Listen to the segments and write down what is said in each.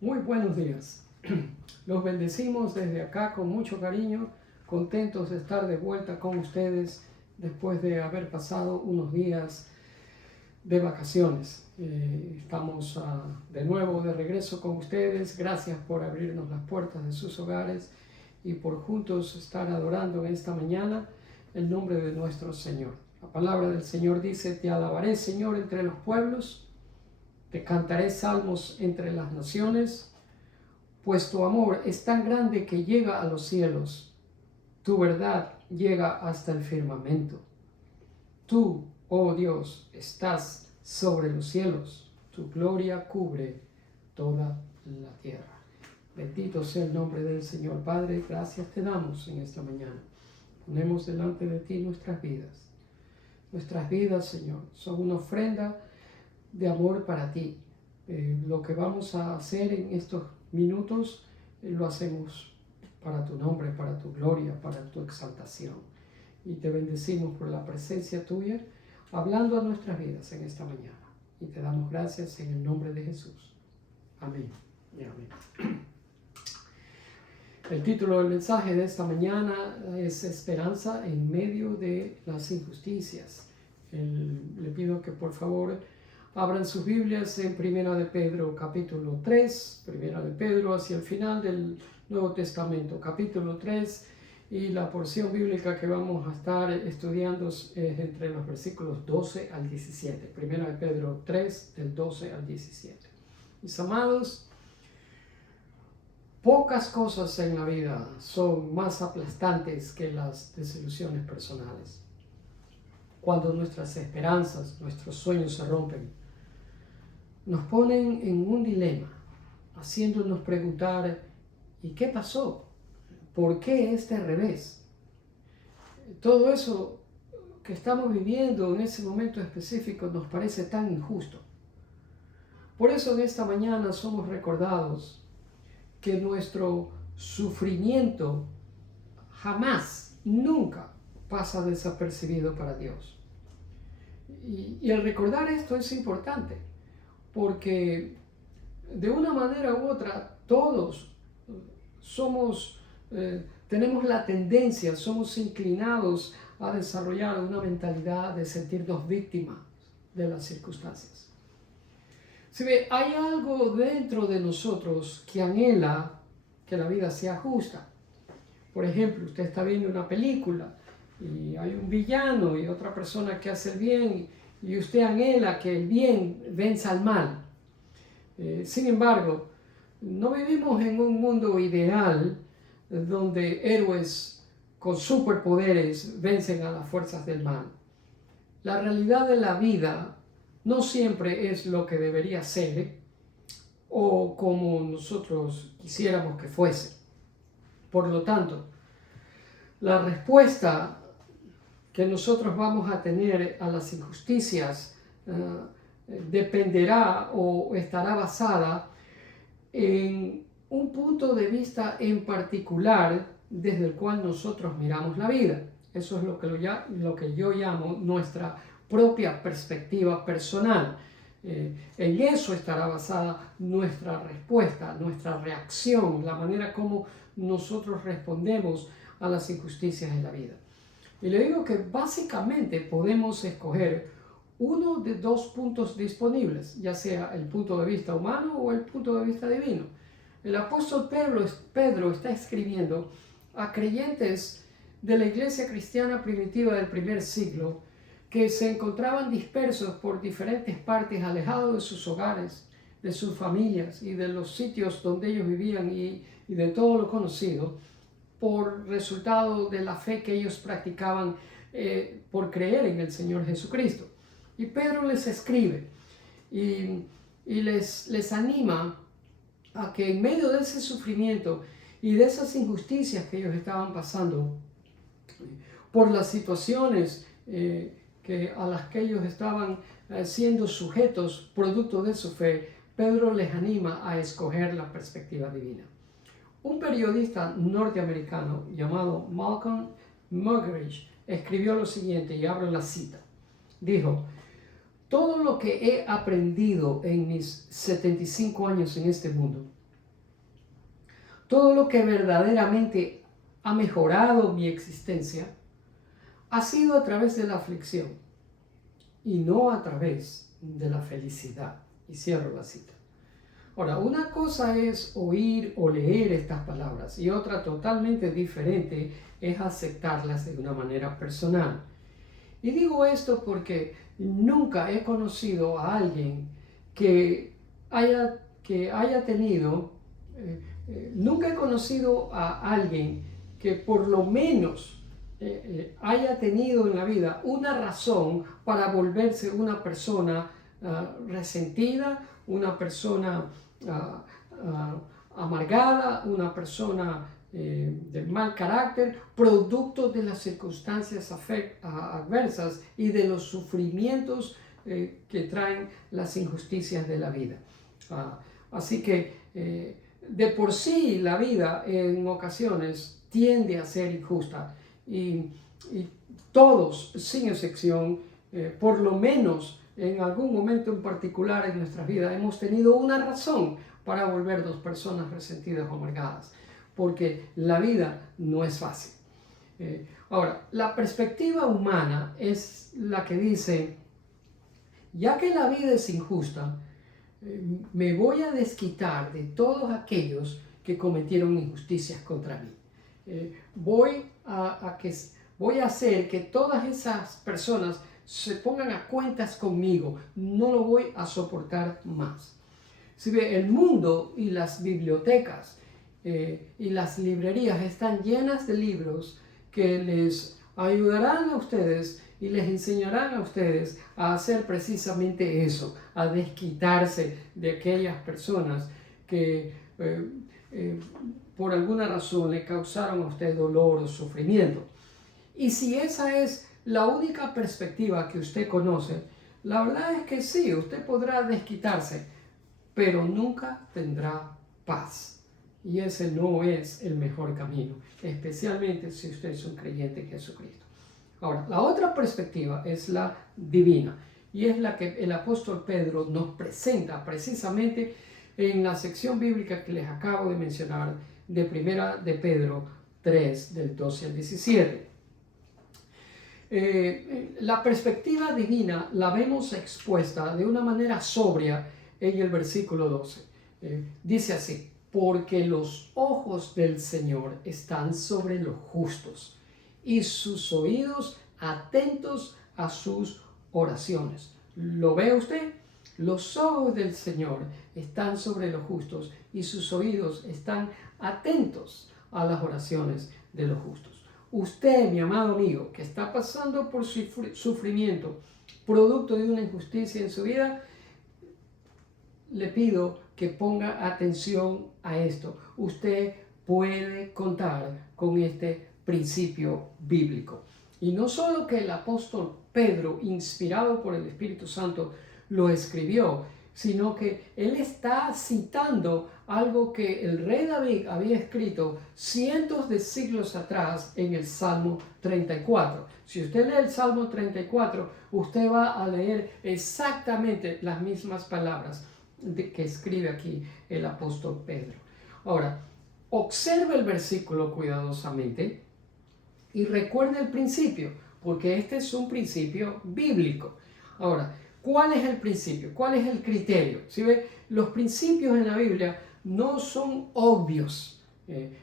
Muy buenos días. Los bendecimos desde acá con mucho cariño, contentos de estar de vuelta con ustedes después de haber pasado unos días de vacaciones. Estamos de nuevo de regreso con ustedes. Gracias por abrirnos las puertas de sus hogares y por juntos estar adorando en esta mañana el nombre de nuestro Señor. La palabra del Señor dice: te alabaré, Señor, entre los pueblos. Te cantaré salmos entre las naciones, pues tu amor es tan grande que llega a los cielos, tu verdad llega hasta el firmamento. Tú, oh Dios, estás sobre los cielos, tu gloria cubre toda la tierra. Bendito sea el nombre del Señor. Padre, gracias te damos en esta mañana. Ponemos delante de ti nuestras vidas. Nuestras vidas, Señor, son una ofrenda de amor para ti. Lo que vamos a hacer en estos minutos lo hacemos para tu nombre, para tu gloria, para tu exaltación. Y te bendecimos por la presencia tuya, hablando a nuestras vidas en esta mañana. Y te damos gracias en el nombre de Jesús. Amén y amén. El título del mensaje de esta mañana es Esperanza en medio de las injusticias. Le pido que por favor abran sus Biblias en 1 de Pedro capítulo 3, 1 de Pedro hacia el final del Nuevo Testamento, capítulo 3, y la porción bíblica que vamos a estar estudiando es entre los versículos 12 al 17. 1 de Pedro 3, del 12 al 17. Mis amados, pocas cosas en la vida son más aplastantes que las desilusiones personales. Cuando nuestras esperanzas, nuestros sueños se rompen, nos ponen en un dilema, haciéndonos preguntar: ¿y qué pasó? ¿Por qué este revés? Todo eso que estamos viviendo en ese momento específico nos parece tan injusto. Por eso en esta mañana somos recordados que nuestro sufrimiento jamás, nunca pasa desapercibido para Dios. Y el recordar esto es importante, porque de una manera u otra todos tenemos la tendencia, somos inclinados a desarrollar una mentalidad de sentirnos víctimas de las circunstancias. Si ve, hay algo dentro de nosotros que anhela que la vida sea justa. Por ejemplo, usted está viendo una película y hay un villano y otra persona que hace el bien, y usted anhela que el bien venza al mal. Sin embargo, no vivimos en un mundo ideal donde héroes con superpoderes vencen a las fuerzas del mal. La realidad de la vida no siempre es lo que debería ser o como nosotros quisiéramos que fuese. Por lo tanto, la respuesta que nosotros vamos a tener a las injusticias dependerá o estará basada en un punto de vista en particular desde el cual nosotros miramos la vida. Eso es lo que yo llamo nuestra propia perspectiva personal. En eso estará basada nuestra respuesta, nuestra reacción, la manera como nosotros respondemos a las injusticias en la vida. Y le digo que básicamente podemos escoger uno de dos puntos disponibles, ya sea el punto de vista humano o el punto de vista divino. El apóstol Pedro está escribiendo a creyentes de la iglesia cristiana primitiva del primer siglo que se encontraban dispersos por diferentes partes, alejados de sus hogares, de sus familias y de los sitios donde ellos vivían y de todo lo conocido, por resultado de la fe que ellos practicaban por creer en el Señor Jesucristo. Y Pedro les escribe y les anima a que en medio de ese sufrimiento y de esas injusticias que ellos estaban pasando, por las situaciones a las que ellos estaban siendo sujetos producto de su fe, Pedro les anima a escoger la perspectiva divina. Un periodista norteamericano llamado Malcolm Muggeridge escribió lo siguiente, y abro la cita. Dijo: todo lo que he aprendido en mis 75 años en este mundo todo lo que verdaderamente ha mejorado mi existencia ha sido a través de la aflicción y no a través de la felicidad. Y cierro la cita. Ahora, una cosa es oír o leer estas palabras y otra totalmente diferente es aceptarlas de una manera personal. Y digo esto porque nunca he conocido a alguien nunca he conocido a alguien que por lo menos haya tenido en la vida una razón para volverse una persona resentida, una persona amargada, una persona de mal carácter, producto de las circunstancias adversas y de los sufrimientos que traen las injusticias de la vida. Así que de por sí la vida en ocasiones tiende a ser injusta y todos, sin excepción, por lo menos en algún momento en particular en nuestras vidas hemos tenido una razón para volvernos personas resentidas o amargadas, porque la vida no es fácil. Ahora, la perspectiva humana es la que dice, ya que la vida es injusta, me voy a desquitar de todos aquellos que cometieron injusticias contra mí. Voy a hacer que todas esas personas se pongan a cuentas conmigo. No lo voy a soportar más. Si ve, el mundo y las bibliotecas y las librerías están llenas de libros que les ayudarán a ustedes y les enseñarán a ustedes a hacer precisamente eso, a desquitarse de aquellas personas que por alguna razón le causaron a usted dolor o sufrimiento. Y si esa es la única perspectiva que usted conoce, la verdad es que sí, usted podrá desquitarse, pero nunca tendrá paz. Y ese no es el mejor camino, especialmente si usted es un creyente en Jesucristo. Ahora, la otra perspectiva es la divina, y es la que el apóstol Pedro nos presenta precisamente en la sección bíblica que les acabo de mencionar, de Primera de Pedro 3, del 12 al 17. La perspectiva divina la vemos expuesta de una manera sobria en el versículo 12. Dice así: porque los ojos del Señor están sobre los justos y sus oídos atentos a sus oraciones. ¿Lo ve usted? Los ojos del Señor están sobre los justos y sus oídos están atentos a las oraciones de los justos. Usted, mi amado amigo, que está pasando por sufrimiento, producto de una injusticia en su vida, le pido que ponga atención a esto. Usted puede contar con este principio bíblico. Y no solo que el apóstol Pedro, inspirado por el Espíritu Santo, lo escribió, sino que él está citando algo que el rey David había escrito cientos de siglos atrás en el Salmo 34. Si usted lee el Salmo 34, usted va a leer exactamente las mismas palabras que escribe aquí el apóstol Pedro. Ahora, observe el versículo cuidadosamente y recuerde el principio, porque este es un principio bíblico. Ahora, ¿cuál es el principio? ¿Cuál es el criterio? ¿Sí ve? Los principios en la Biblia no son obvios.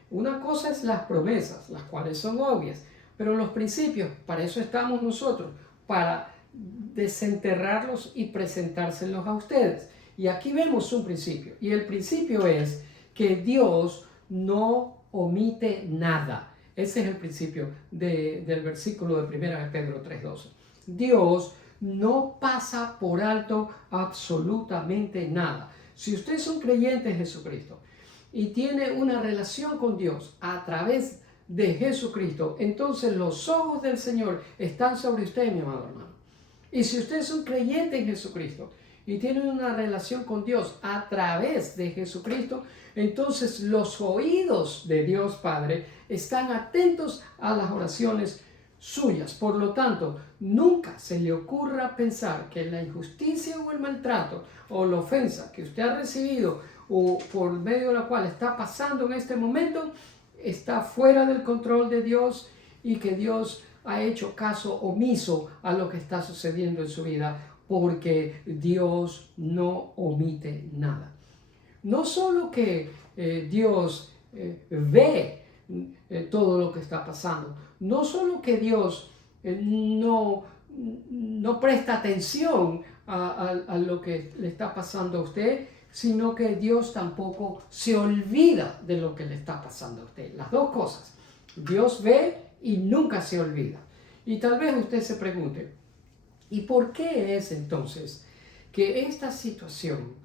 Una cosa es las promesas, las cuales son obvias, pero los principios, para eso estamos nosotros, para desenterrarlos y presentárselos a ustedes. Y aquí vemos un principio, y el principio es que Dios no omite nada. Ese es el principio del versículo de 1 de Pedro 3:12. Dios no pasa por alto absolutamente nada. Si usted es un creyente en Jesucristo y tiene una relación con Dios a través de Jesucristo, entonces los ojos del Señor están sobre usted, mi amado hermano. Y si usted es un creyente en Jesucristo y tiene una relación con Dios a través de Jesucristo, entonces los oídos de Dios Padre están atentos a las oraciones suyas. Por lo tanto, nunca se le ocurra pensar que la injusticia o el maltrato o la ofensa que usted ha recibido o por medio de la cual está pasando en este momento está fuera del control de Dios y que Dios ha hecho caso omiso a lo que está sucediendo en su vida, porque Dios no omite nada. No solo que Dios ve todo lo que está pasando, no solo que Dios no presta atención a lo que le está pasando a usted, sino que Dios tampoco se olvida de lo que le está pasando a usted. Las dos cosas. Dios ve y nunca se olvida. Y tal vez usted se pregunte, ¿y por qué es entonces que esta situación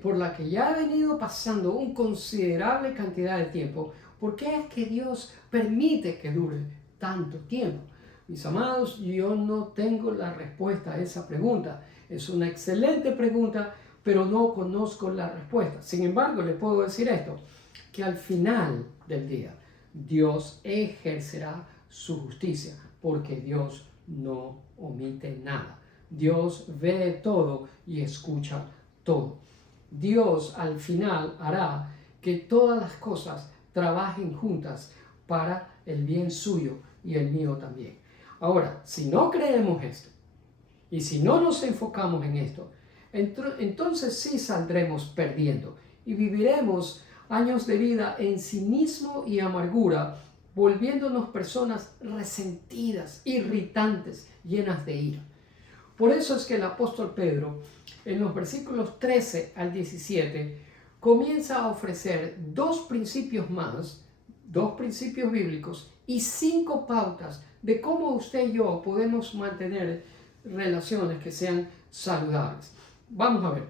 por la que ya ha venido pasando una considerable cantidad de tiempo, por qué es que Dios permite que dure tanto tiempo? Mis amados, yo no tengo la respuesta a esa pregunta. Es una excelente pregunta, pero no conozco la respuesta. Sin embargo, le puedo decir esto, que al final del día, Dios ejercerá su justicia, porque Dios no omite nada. Dios ve todo y escucha todo. Dios al final hará que todas las cosas trabajen juntas para el bien suyo y el mío también. Ahora, si no creemos esto y si no nos enfocamos en esto, entonces sí saldremos perdiendo y viviremos años de vida en cinismo y amargura, volviéndonos personas resentidas, irritantes, llenas de ira. Por eso es que el apóstol Pedro, en los versículos 13 al 17, comienza a ofrecer dos principios más, dos principios bíblicos y 5 pautas de cómo usted y yo podemos mantener relaciones que sean saludables. Vamos a ver.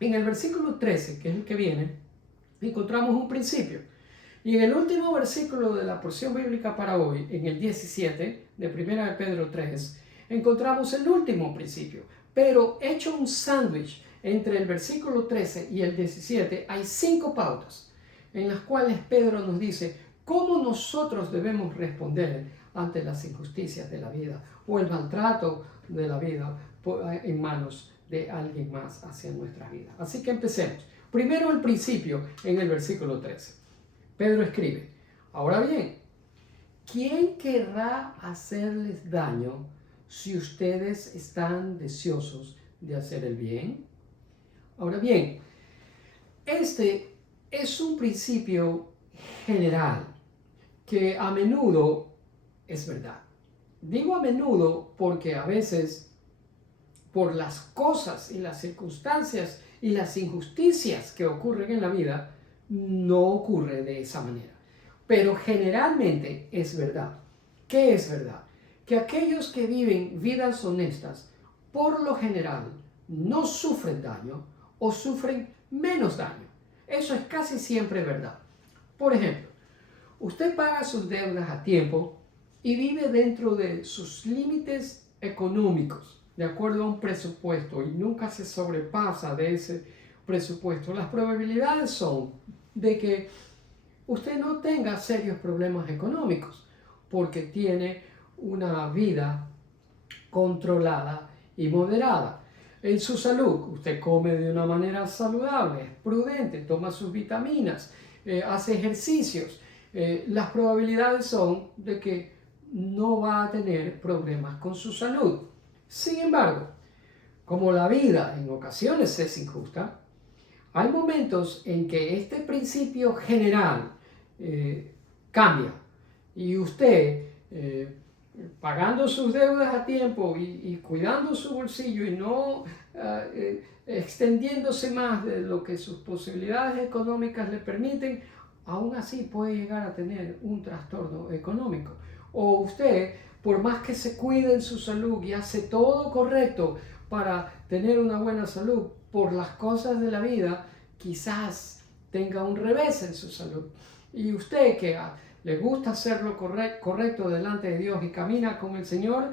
En el versículo 13, que es el que viene, encontramos un principio. Y en el último versículo de la porción bíblica para hoy, en el 17 de 1 de Pedro 3, encontramos el último principio. Pero hecho un sándwich entre el versículo 13 y el 17, hay 5 pautas en las cuales Pedro nos dice cómo nosotros debemos responder ante las injusticias de la vida o el maltrato de la vida en manos de alguien más hacia nuestra vida. Así que empecemos. Primero el principio en el versículo 13. Pedro escribe, ahora bien, ¿quién querrá hacerles daño si ustedes están deseosos de hacer el bien? Ahora bien, este es un principio general que a menudo es verdad. Digo a menudo porque a veces, por las cosas y las circunstancias y las injusticias que ocurren en la vida, no ocurre de esa manera. Pero generalmente es verdad. ¿Qué es verdad? Que aquellos que viven vidas honestas, por lo general, no sufren daño o sufren menos daño. Eso es casi siempre verdad. Por ejemplo, usted paga sus deudas a tiempo y vive dentro de sus límites económicos, de acuerdo a un presupuesto, y nunca se sobrepasa de ese presupuesto. Las probabilidades son de que usted no tenga serios problemas económicos porque tiene una vida controlada y moderada. En su salud, usted come de una manera saludable, es prudente, toma sus vitaminas, hace ejercicios. Las probabilidades son de que no va a tener problemas con su salud. Sin embargo, como la vida en ocasiones es injusta, hay momentos en que este principio general cambia y usted, pagando sus deudas a tiempo y cuidando su bolsillo y no extendiéndose más de lo que sus posibilidades económicas le permiten, aún así puede llegar a tener un trastorno económico. O usted, por más que se cuide en su salud y hace todo correcto para tener una buena salud, por las cosas de la vida, quizás tenga un revés en su salud. Y usted que le gusta hacer lo correcto delante de Dios y camina con el Señor,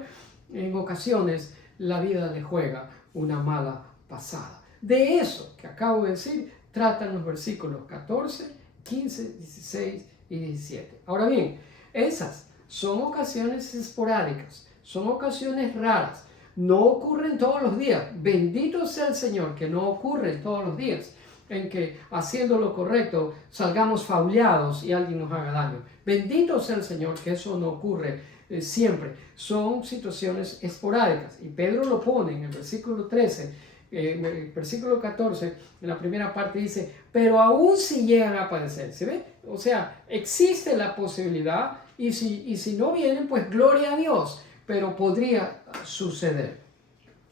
en ocasiones la vida le juega una mala pasada. De eso que acabo de decir tratan los versículos 14, 15, 16 y 17. Ahora bien, esas son ocasiones esporádicas, son ocasiones raras, no ocurren todos los días. Bendito sea el Señor que no ocurren todos los días. en que haciendo lo correcto salgamos fauleados y alguien nos haga daño. Bendito sea el Señor que eso no ocurre siempre. Son situaciones esporádicas. Y Pedro lo pone en el versículo 13, en el versículo 14, en la primera parte dice, pero aún si llegan a padecer. ¿Se ve? O sea, existe la posibilidad y si no vienen, pues gloria a Dios. Pero podría suceder.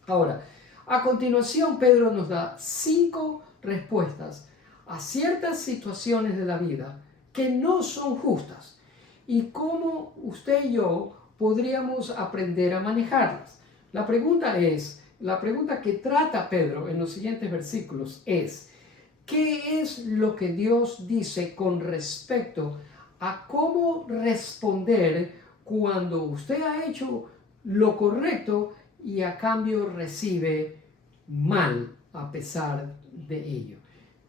Ahora, a continuación Pedro nos da 5 respuestas a ciertas situaciones de la vida que no son justas y cómo usted y yo podríamos aprender a manejarlas. La pregunta que trata Pedro en los siguientes versículos es, ¿qué es lo que Dios dice con respecto a cómo responder cuando usted ha hecho lo correcto y a cambio recibe mal a pesar de ello?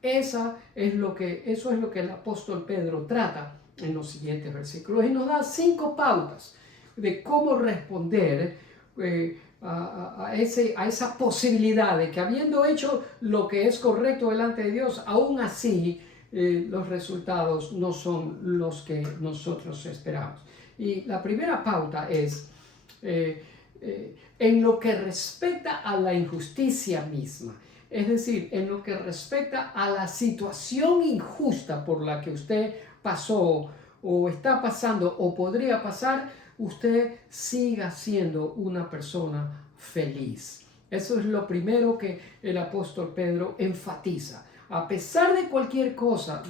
Eso es lo que el apóstol Pedro trata en los siguientes versículos y nos da 5 pautas de cómo responder a esa posibilidad de que habiendo hecho lo que es correcto delante de Dios, aún así los resultados no son los que nosotros esperamos. Y la primera pauta es en lo que respecta a la injusticia misma. Es decir, en lo que respecta a la situación injusta por la que usted pasó o está pasando o podría pasar, usted siga siendo una persona feliz. Eso es lo primero que el apóstol Pedro enfatiza. A pesar de cualquier cosa,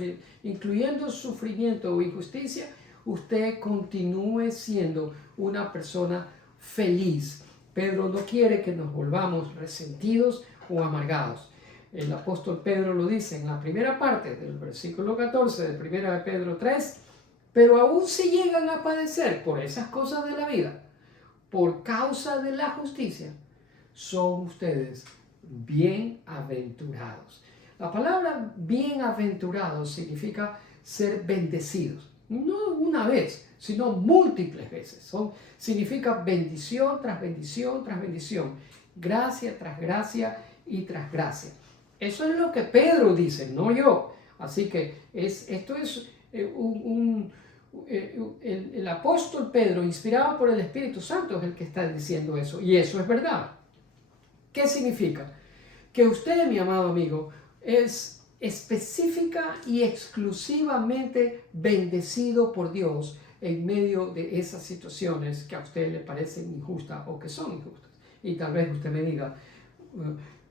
incluyendo sufrimiento o injusticia, usted continúe siendo una persona feliz. Pedro no quiere que nos volvamos resentidos o amargados. El apóstol Pedro lo dice en la primera parte del versículo 14 de 1 de Pedro 3, pero aún si llegan a padecer por esas cosas de la vida, por causa de la justicia, son ustedes bienaventurados. La palabra bienaventurados significa ser bendecidos. No una vez, sino múltiples veces. Significa bendición tras bendición tras bendición. Gracia tras gracia y tras gracia. Eso es lo que Pedro dice, no yo. Así que esto es el apóstol Pedro, inspirado por el Espíritu Santo, es el que está diciendo eso. Y eso es verdad. ¿Qué significa? Que usted, mi amado amigo, es específica y exclusivamente bendecido por Dios en medio de esas situaciones que a usted le parecen injustas o que son injustas. Y tal vez usted me diga,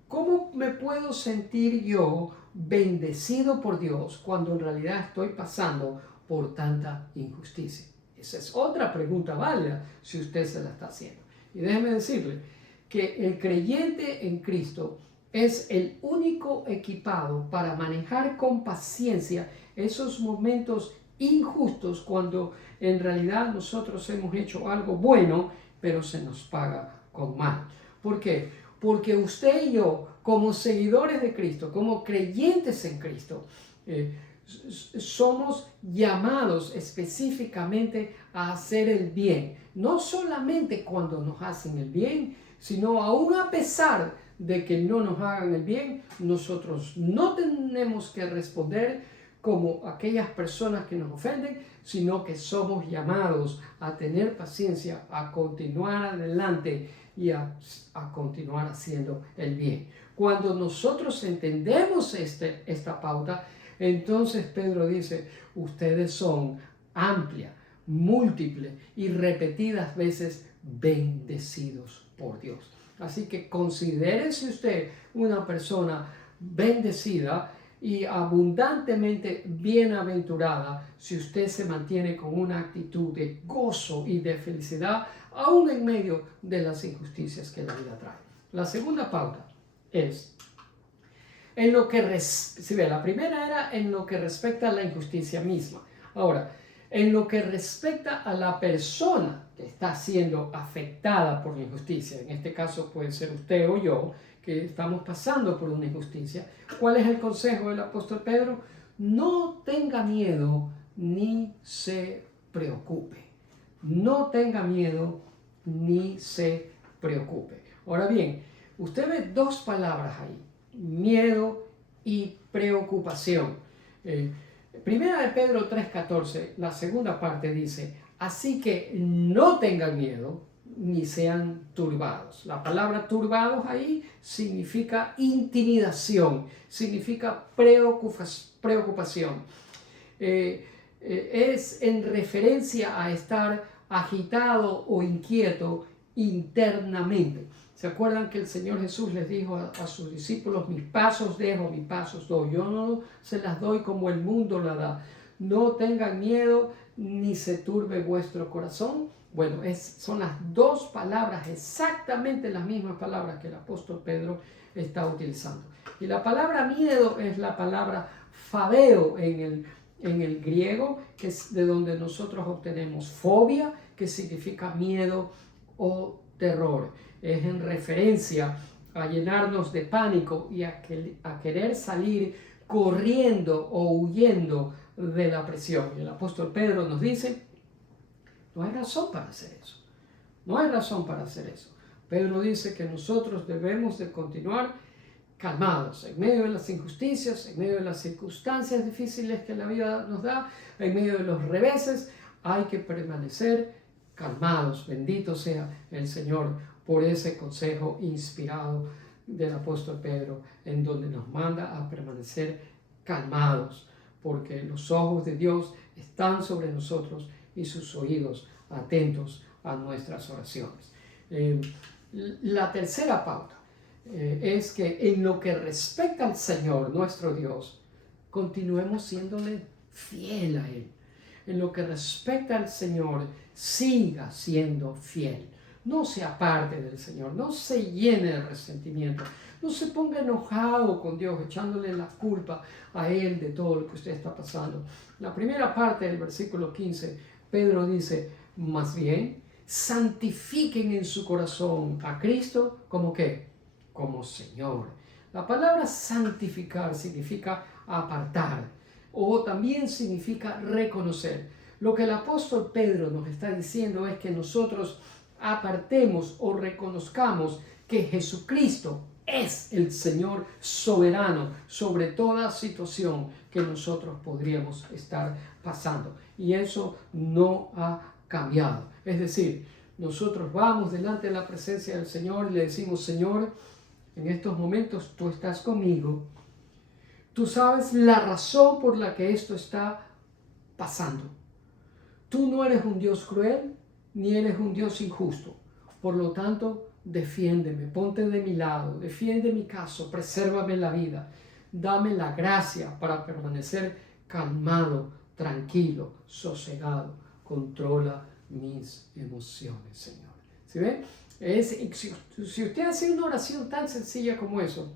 ¿cómo me puedo sentir yo bendecido por Dios cuando en realidad estoy pasando por tanta injusticia? Esa es otra pregunta válida si usted se la está haciendo. Y déjeme decirle que el creyente en Cristo es el único equipado para manejar con paciencia esos momentos injustos cuando en realidad nosotros hemos hecho algo bueno, pero se nos paga con mal. ¿Por qué? Porque usted y yo, como seguidores de Cristo, como creyentes en Cristo, somos llamados específicamente a hacer el bien. No solamente cuando nos hacen el bien, sino aún a pesar de que no nos hagan el bien, nosotros no tenemos que responder como aquellas personas que nos ofenden, sino que somos llamados a tener paciencia, a continuar adelante y a continuar haciendo el bien. Cuando nosotros entendemos esta pauta, entonces Pedro dice, ustedes son amplia, múltiple y repetidas veces bendecidos por Dios. Así que considérese usted una persona bendecida y abundantemente bienaventurada si usted se mantiene con una actitud de gozo y de felicidad aún en medio de las injusticias que la vida trae. La segunda pauta es en lo que la primera era en lo que respecta a la injusticia misma. Ahora, en lo que respecta a la persona que está siendo afectada por la injusticia, en este caso puede ser usted o yo, que estamos pasando por una injusticia, ¿cuál es el consejo del apóstol Pedro? No tenga miedo ni se preocupe. No tenga miedo ni se preocupe. Ahora bien, usted ve 2 palabras ahí, miedo y preocupación. Primera de Pedro 3:14, la segunda parte dice, así que no tengan miedo ni sean turbados. La palabra turbados ahí significa intimidación, significa preocupación. Es en referencia a estar agitado o inquieto internamente. ¿Se acuerdan que el Señor Jesús les dijo a sus discípulos, mis pasos dejo, mis pasos doy? Yo no se las doy como el mundo la da. No tengan miedo ni se turbe vuestro corazón. Bueno, son las dos palabras, exactamente las mismas palabras que el apóstol Pedro está utilizando. Y la palabra miedo es la palabra fabeo en el griego, que es de donde nosotros obtenemos fobia, que significa miedo o terror. Es en referencia a llenarnos de pánico y a querer salir corriendo o huyendo de la presión. Y el apóstol Pedro nos dice, no hay razón para hacer eso. No hay razón para hacer eso. Pedro dice que nosotros debemos de continuar calmados en medio de las injusticias, en medio de las circunstancias difíciles que la vida nos da, en medio de los reveses. Hay que permanecer calmados. Bendito sea el Señor por ese consejo inspirado del apóstol Pedro, en donde nos manda a permanecer calmados, porque los ojos de Dios están sobre nosotros y sus oídos atentos a nuestras oraciones. La tercera pauta es que en lo que respecta al Señor, nuestro Dios, continuemos siéndole fiel a Él. En lo que respecta al Señor, siga siendo fiel. No se aparte del Señor, no se llene de resentimiento, no se ponga enojado con Dios, echándole la culpa a Él de todo lo que usted está pasando. La primera parte del versículo 15, Pedro dice, más bien, santifiquen en su corazón a Cristo, ¿como qué? Como Señor. La palabra santificar significa apartar, o también significa reconocer. Lo que el apóstol Pedro nos está diciendo es que nosotros apartemos o reconozcamos que Jesucristo es el Señor soberano sobre toda situación que nosotros podríamos estar pasando. Y eso no ha cambiado. Es decir, nosotros vamos delante de la presencia del Señor y le decimos, Señor, en estos momentos tú estás conmigo. Tú sabes la razón por la que esto está pasando. Tú no eres un Dios cruel, ni eres un Dios injusto. Por lo tanto, defiéndeme, ponte de mi lado, defiende mi caso, presérvame la vida. Dame la gracia para permanecer calmado, tranquilo, sosegado. Controla mis emociones, Señor. ¿Sí ven? Si usted hace una oración tan sencilla como eso,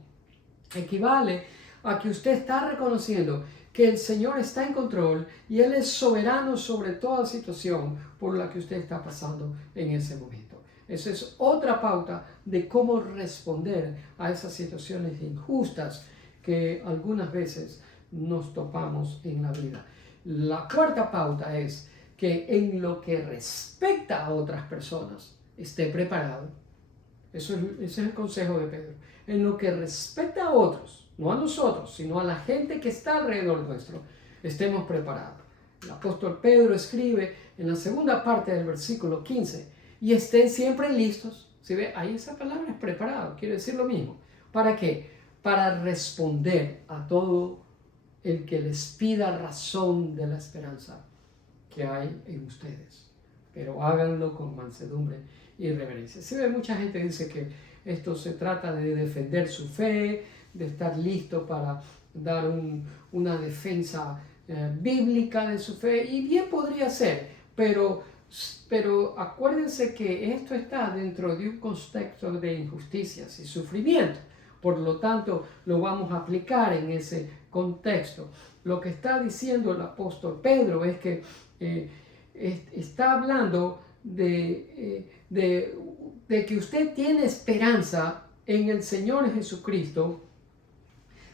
equivale a que usted está reconociendo que el Señor está en control y Él es soberano sobre toda situación por la que usted está pasando en ese momento. Esa es otra pauta de cómo responder a esas situaciones injustas que algunas veces nos topamos en la vida. La cuarta pauta es que en lo que respecta a otras personas, esté preparado. Ese es el consejo de Pedro. En lo que respecta a otros, no a nosotros, sino a la gente que está alrededor nuestro, estemos preparados. El apóstol Pedro escribe en la segunda parte del versículo 15, y estén siempre listos. ¿Sí ve? Ahí esa palabra es preparado, quiere decir lo mismo. ¿Para qué? Para responder a todo el que les pida razón de la esperanza que hay en ustedes. Pero háganlo con mansedumbre y reverencia. ¿Sí ve? Mucha gente dice que esto se trata de defender su fe, de estar listo para dar una defensa bíblica de su fe, y bien podría ser, pero acuérdense que esto está dentro de un contexto de injusticias y sufrimiento. Por lo tanto, lo vamos a aplicar en ese contexto. Lo que está diciendo el apóstol Pedro es que está hablando de que usted tiene esperanza en el Señor Jesucristo,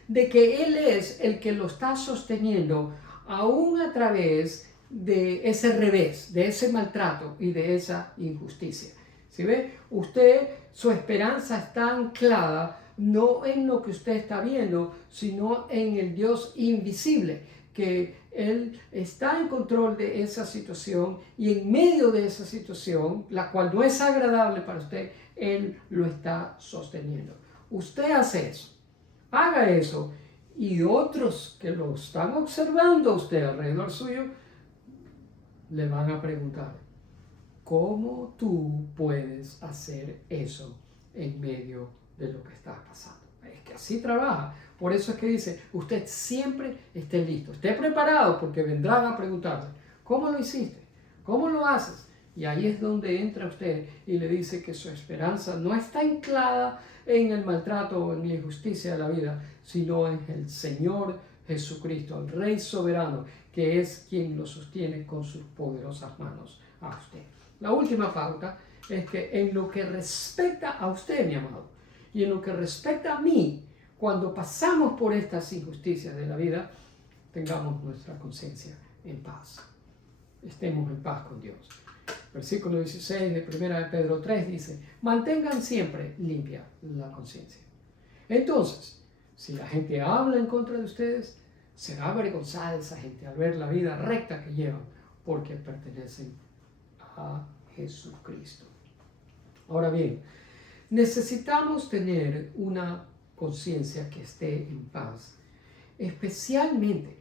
de que Él es el que lo está sosteniendo aún a través de ese revés, de ese maltrato y de esa injusticia. ¿Sí ve? Su esperanza está anclada no en lo que usted está viendo, sino en el Dios invisible, que Él está en control de esa situación y en medio de esa situación, la cual no es agradable para usted, Él lo está sosteniendo. Usted hace eso, haga eso, y otros que lo están observando a usted alrededor suyo, le van a preguntar, ¿cómo tú puedes hacer eso en medio de lo que está pasando? Es que así trabaja. Por eso es que dice, usted siempre esté listo, esté preparado, porque vendrán a preguntarle, ¿cómo lo hiciste? ¿Cómo lo haces? Y ahí es donde entra usted y le dice que su esperanza no está anclada en el maltrato o en la injusticia de la vida, sino en el Señor Jesucristo, el Rey soberano, que es quien lo sostiene con sus poderosas manos a usted. La última pauta es que en lo que respecta a usted, mi amado, y en lo que respecta a mí, cuando pasamos por estas injusticias de la vida, tengamos nuestra conciencia en paz. Estemos en paz con Dios. Versículo 16 de 1 de Pedro 3 dice, mantengan siempre limpia la conciencia. Entonces, si la gente habla en contra de ustedes, será avergonzada esa gente al ver la vida recta que llevan, porque pertenecen a Jesucristo. Ahora bien, necesitamos tener una conciencia que esté en paz, especialmente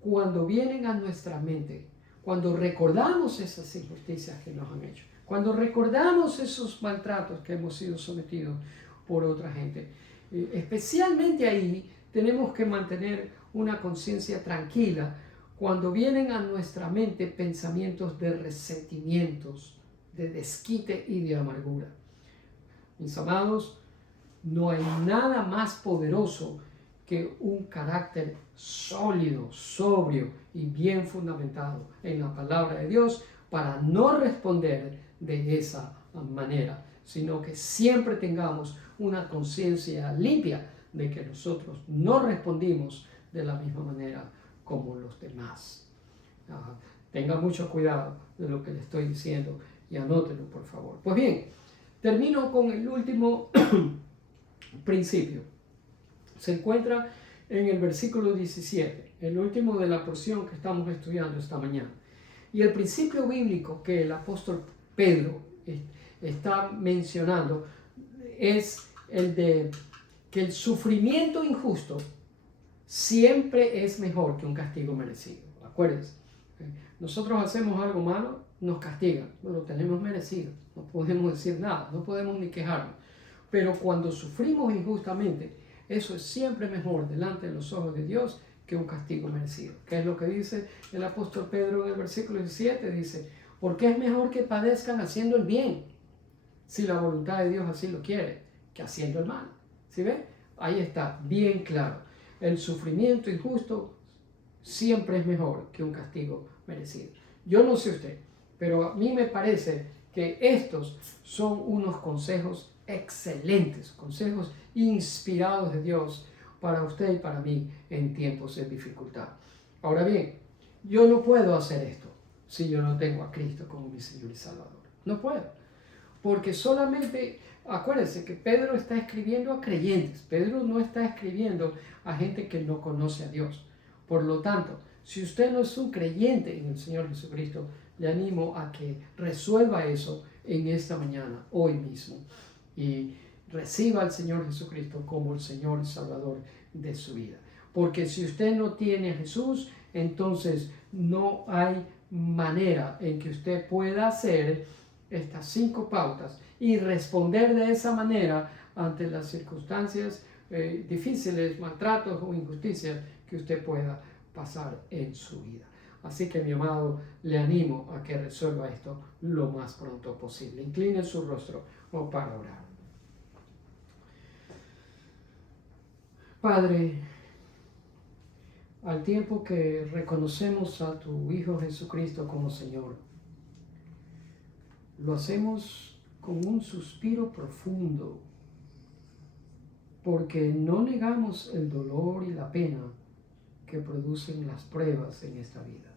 cuando vienen a nuestra mente, cuando recordamos esas injusticias que nos han hecho, cuando recordamos esos maltratos que hemos sido sometidos por otra gente. Especialmente ahí tenemos que mantener una conciencia tranquila cuando vienen a nuestra mente pensamientos de resentimientos, de desquite y de amargura. Mis amados, no hay nada más poderoso que un carácter sólido, sobrio y bien fundamentado en la palabra de Dios para no responder de esa manera, sino que siempre tengamos una conciencia limpia de que nosotros no respondimos de la misma manera como los demás. Tenga mucho cuidado de lo que le estoy diciendo y anótelo, por favor. Pues bien, termino con el último principio. Se encuentra en el versículo 17, el último de la porción que estamos estudiando esta mañana. Y el principio bíblico que el apóstol Pedro está mencionando es el de que el sufrimiento injusto siempre es mejor que un castigo merecido. Acuérdense, nosotros hacemos algo malo, nos castigan, lo tenemos merecido, no podemos decir nada, no podemos ni quejarnos. Pero cuando sufrimos injustamente, eso es siempre mejor delante de los ojos de Dios que un castigo merecido. ¿Qué es lo que dice el apóstol Pedro en el versículo 17? Dice, porque es mejor que padezcan haciendo el bien, si la voluntad de Dios así lo quiere, que haciendo el mal. ¿Sí ve? Ahí está, bien claro. El sufrimiento injusto siempre es mejor que un castigo merecido. Yo no sé usted, pero a mí me parece que estos son unos consejos excelentes, consejos inspirados de Dios para usted y para mí en tiempos de dificultad. Ahora bien, yo no puedo hacer esto si yo no tengo a Cristo como mi Señor y Salvador. No puedo, porque solamente, acuérdense que Pedro está escribiendo a creyentes, Pedro no está escribiendo a gente que no conoce a Dios. Por lo tanto, si usted no es un creyente en el Señor Jesucristo, le animo a que resuelva eso en esta mañana, hoy mismo, y reciba al Señor Jesucristo como el Señor y Salvador de su vida. Porque si usted no tiene a Jesús, entonces no hay manera en que usted pueda hacer estas 5 pautas y responder de esa manera ante las circunstancias difíciles, maltratos o injusticias que usted pueda pasar en su vida. Así que, mi amado, le animo a que resuelva esto lo más pronto posible. Incline su rostro para orar. Padre, al tiempo que reconocemos a tu Hijo Jesucristo como Señor, lo hacemos con un suspiro profundo, porque no negamos el dolor y la pena que producen las pruebas en esta vida.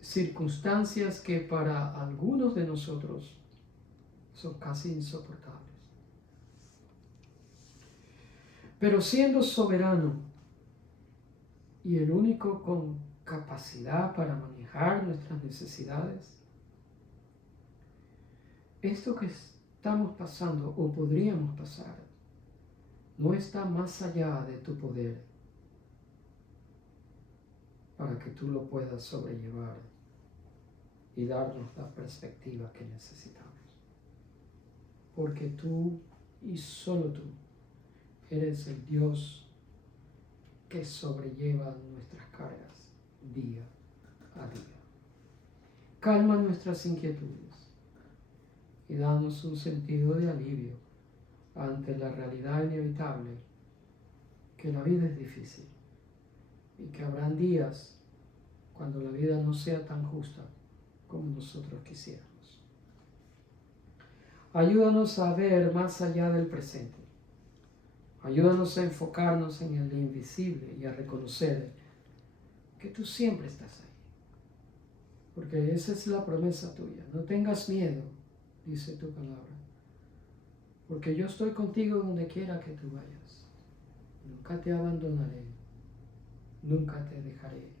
Circunstancias que para algunos de nosotros son casi insoportables. Pero siendo soberano y el único con capacidad para manejar nuestras necesidades, esto que estamos pasando o podríamos pasar no está más allá de tu poder para que tú lo puedas sobrellevar y darnos la perspectiva que necesitamos. Porque tú y solo tú eres el Dios que sobrelleva nuestras cargas día a día. Calma nuestras inquietudes y danos un sentido de alivio ante la realidad inevitable que la vida es difícil y que habrán días cuando la vida no sea tan justa como nosotros quisiéramos. Ayúdanos a ver más allá del presente. Ayúdanos a enfocarnos en el invisible y a reconocer que tú siempre estás ahí. Porque esa es la promesa tuya. No tengas miedo, dice tu palabra. Porque yo estoy contigo donde quiera que tú vayas. Nunca te abandonaré. Nunca te dejaré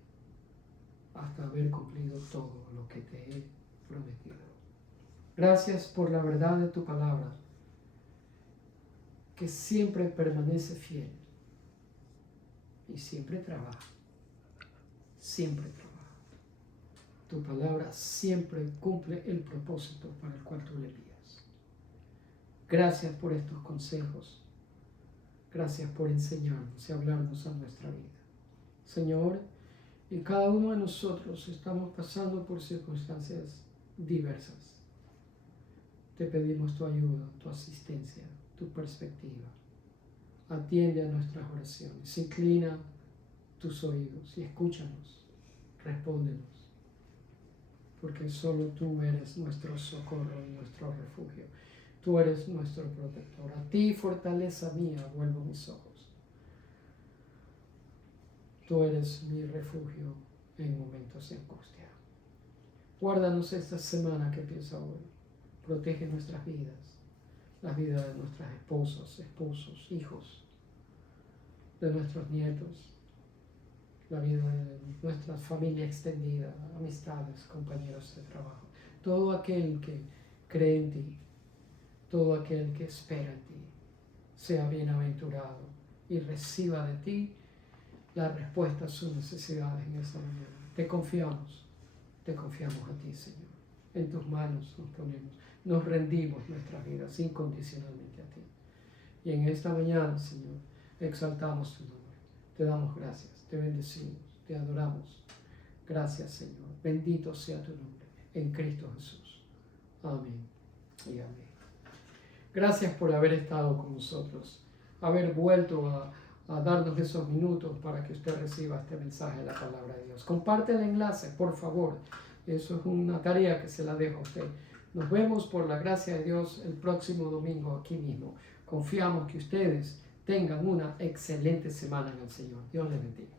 hasta haber cumplido todo lo que te he prometido. Gracias por la verdad de tu palabra, que siempre permanece fiel y siempre trabaja. Siempre trabaja. Tu palabra siempre cumple el propósito para el cual tú le envías. Gracias por estos consejos. Gracias por enseñarnos y hablarnos a nuestra vida. Señor, y cada uno de nosotros estamos pasando por circunstancias diversas. Te pedimos tu ayuda, tu asistencia, tu perspectiva. Atiende a nuestras oraciones. Inclina tus oídos y escúchanos. Respóndenos. Porque solo tú eres nuestro socorro y nuestro refugio. Tú eres nuestro protector. A ti, fortaleza mía, vuelvo mis ojos. Tú eres mi refugio en momentos de angustia. Guárdanos esta semana que empieza hoy. Protege nuestras vidas, las vidas de nuestras esposos, hijos, de nuestros nietos, la vida de nuestra familia extendida, amistades, compañeros de trabajo. Todo aquel que cree en ti, todo aquel que espera en ti, sea bienaventurado y reciba de ti la respuesta a sus necesidades en esta mañana. Te confiamos a ti, Señor. En tus manos nos ponemos, nos rendimos nuestras vidas incondicionalmente a ti. Y en esta mañana, Señor, exaltamos tu nombre. Te damos gracias, te bendecimos, te adoramos. Gracias, Señor. Bendito sea tu nombre en Cristo Jesús. Amén y amén. Gracias por haber estado con nosotros, haber vuelto a darnos esos minutos para que usted reciba este mensaje de la palabra de Dios. Comparte el enlace, por favor. Eso es una tarea que se la dejo a usted. Nos vemos por la gracia de Dios el próximo domingo aquí mismo. Confiamos que ustedes tengan una excelente semana en el Señor. Dios les bendiga.